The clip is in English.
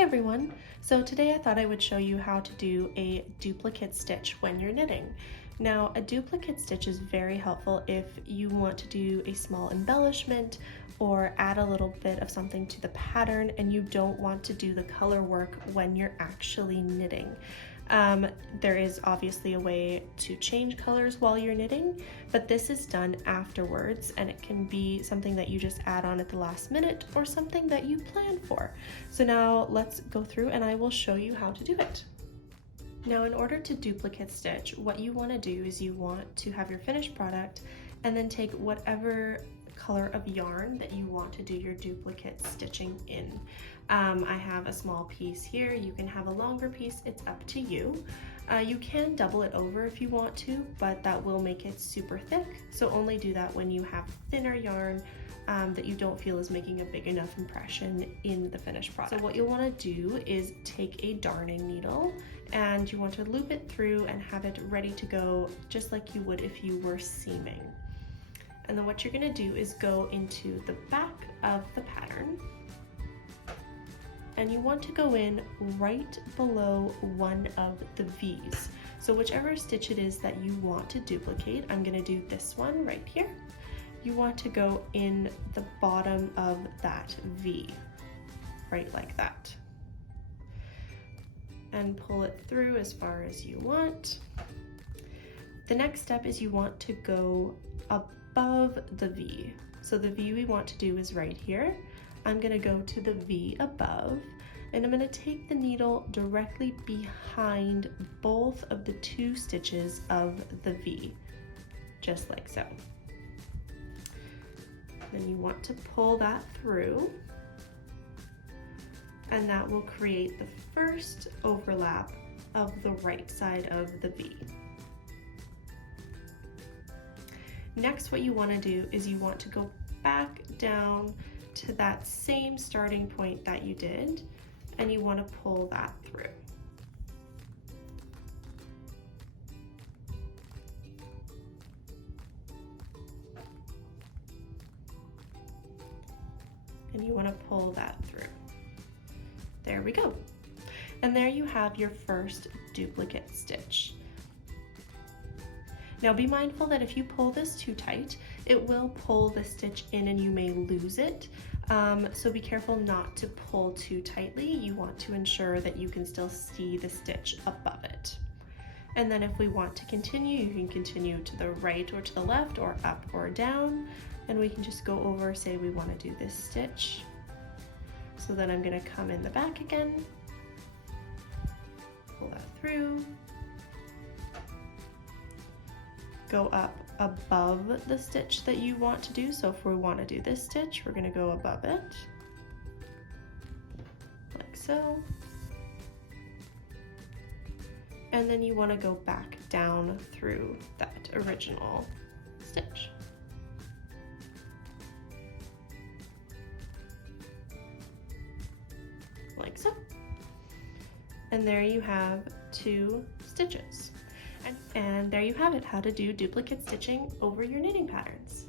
Hi everyone! So today I thought I would show you how to do a duplicate stitch when you're knitting. Now a duplicate stitch is very helpful if you want to do a small embellishment or add a little bit of something to the pattern and you don't want to do the color work when you're actually knitting. There is obviously a way to change colors while you're knitting, but this is done afterwards and it can be something that you just add on at the last minute or something that you plan for. So now let's go through and I will show you how to do it. Now in order to duplicate stitch, what you want to do is you want to have your finished product and then take whatever color of yarn that you want to do your duplicate stitching in. I have a small piece here. You can have a longer piece, it's up to you. You can double it over if you want to, but that will make it super thick. So only do that when you have thinner yarn that you don't feel is making a big enough impression in the finished product. So what you'll want to do is take a darning needle and you want to loop it through and have it ready to go just like you would if you were seaming. And then what you're going to do is go into the back of the pattern and you want to go in right below one of the V's. So whichever stitch it is that you want to duplicate, I'm going to do this one right here. You want to go in the bottom of that V, right like that. And pull it through as far as you want. The next step is you want to go above the V. So the V we want to do is right here. I'm going to go to the V above and I'm going to take the needle directly behind both of the two stitches of the V, just like so. Then you want to pull that through and that will create the first overlap of the right side of the V. Next, what you want to do is you want to go back down to that same starting point that you did and you want to pull that through. And you want to pull that through. There we go. And there you have your first duplicate stitch. Now be mindful that if you pull this too tight, it will pull the stitch in and you may lose it. So be careful not to pull too tightly. You want to ensure that you can still see the stitch above it. And then if we want to continue, you can continue to the right or to the left or up or down. And we can just go over, say we want to do this stitch. So then I'm going to come in the back again, pull that through, go up above the stitch that you want to do. So if we want to do this stitch, we're going to go above it, like so. And then you want to go back down through that original stitch. Like so. And there you have two stitches. And there you have it, how to do duplicate stitching over your knitting patterns.